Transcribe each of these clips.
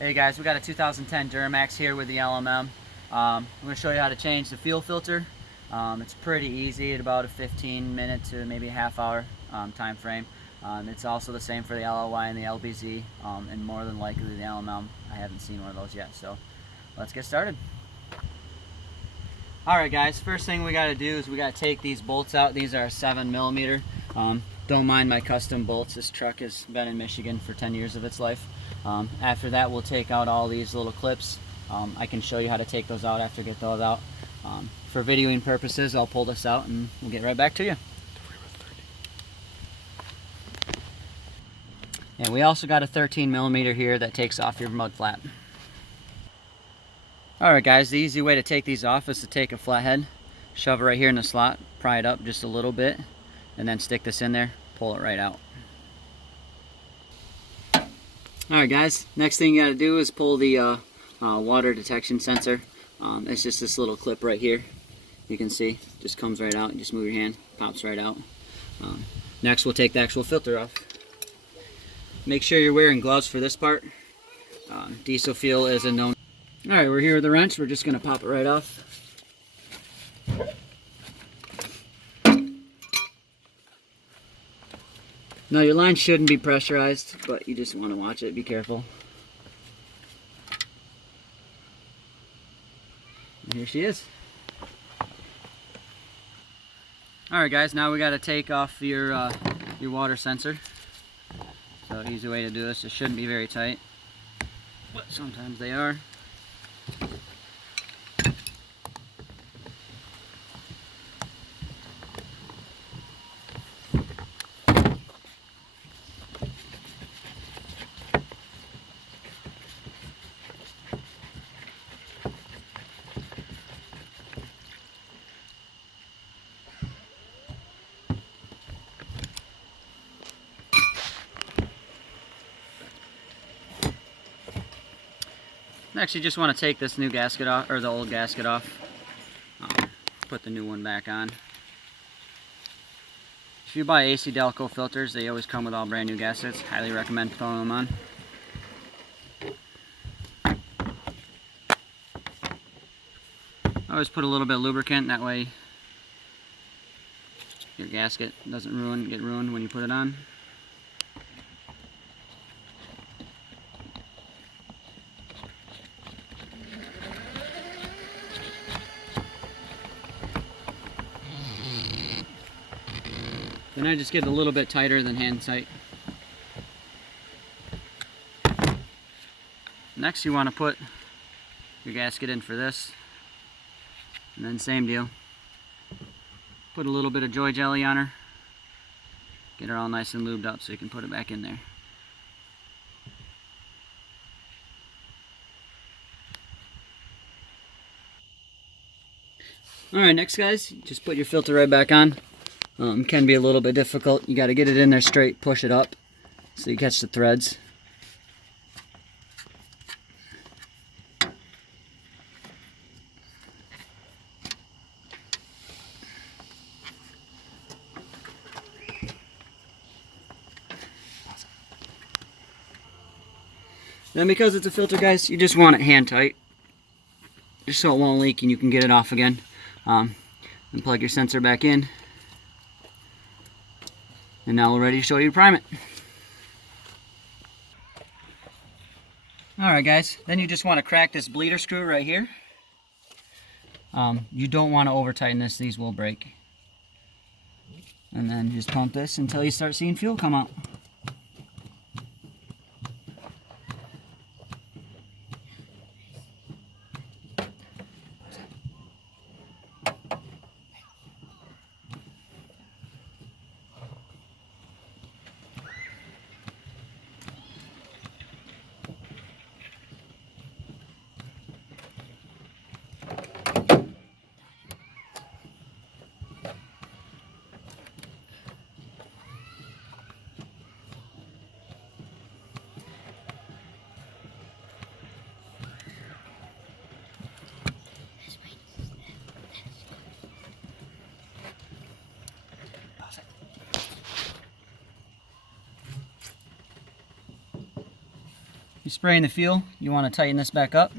Hey guys, we got a 2010 Duramax here with the LMM. I'm going to show you how to change the fuel filter. It's pretty easy at about a 15-minute to maybe a half-hour time frame. It's also the same for the LLY and the LBZ, and more than likely the LMM. I haven't seen one of those yet, so let's get started. Alright guys, first thing we got to do is we got to take these bolts out. These are 7mm. Don't mind my custom bolts. This truck has been in Michigan for 10 years of its life. After that, we'll take out all these little clips. I can show you how to take those out after I get those out. For videoing purposes, I'll pull this out and we'll get right back to you. And we also got a 13mm here that takes off your mud flap. Alright guys, the easy way to take these off is to take a flathead, shove it right here in the slot, pry it up just a little bit, and then stick this in there, pull it right out. Alright guys, next thing you gotta do is pull the water detection sensor. It's just this little clip right here. You can see, just comes right out. You just move your hand, pops right out. Next we'll take the actual filter off. Make sure you're wearing gloves for this part. Diesel fuel is a known. Alright, we're here with the wrench. We're just gonna pop it right off. Now your line shouldn't be pressurized, but you just want to watch it. Be careful. And here she is. Alright guys, now we got to take off your water sensor. So easy way to do this. It shouldn't be very tight, but sometimes they are. Next, you just want to take this new gasket off, or the old gasket off. Put the new one back on. If you buy AC Delco filters, they always come with all brand new gaskets. Highly recommend throwing them on. Always put a little bit of lubricant, that way your gasket doesn't get ruined when you put it on. Then I just get a little bit tighter than hand tight. Next you want to put your gasket in for this. And then same deal. Put a little bit of Joy Jelly on her. Get her all nice and lubed up so you can put it back in there. Alright, next guys, just put your filter right back on. Can be a little bit difficult. You got to get it in there straight, push it up so you catch the threads. Then because it's a filter guys, you just want it hand tight, just so it won't leak and you can get it off again. And plug your sensor back in. And now we're ready to show you to prime it. Alright guys, then you just want to crack this bleeder screw right here. You don't want to over tighten this, these will break. And then just pump this until you start seeing fuel come out. you're spraying the fuel, you want to tighten this back up.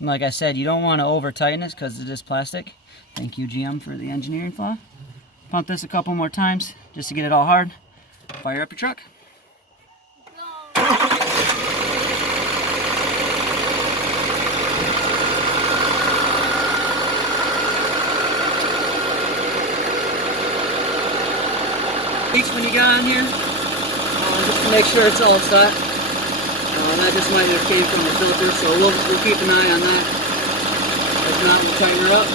And like I said, you don't want to over tighten this because it is plastic. Thank you, GM, for the engineering flaw. Pump this a couple more times just to get it all hard. Fire up your truck. When you got on here, just to make sure it's all set. That just might have came from the filter, so we'll keep an eye on that. If not, we'll tighten her up.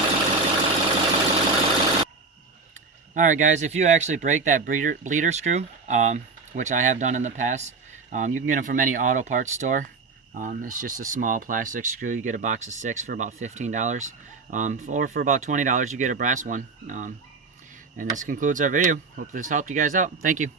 Alright guys, if you actually break that bleeder screw, which I have done in the past, you can get them from any auto parts store. It's just a small plastic screw. You get a box of 6 for about $15. Or for about $20 you get a brass one. And this concludes our video. Hope this helped you guys out. Thank you.